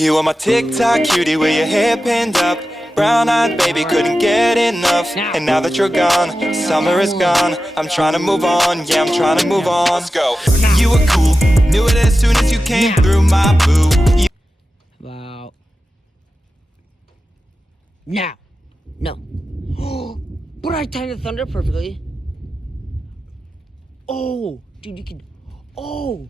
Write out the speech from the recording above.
You were my TikTok cutie with your hair pinned up. Brown-eyed baby, couldn't get enough. And now that you're gone, summer is gone. I'm trying to move on, yeah, I'm trying to move on. Let's go. You were cool, knew it as soon as you came through my boo. Wow. Now. No. But I timed the thunder perfectly. Oh, dude, you can... Oh.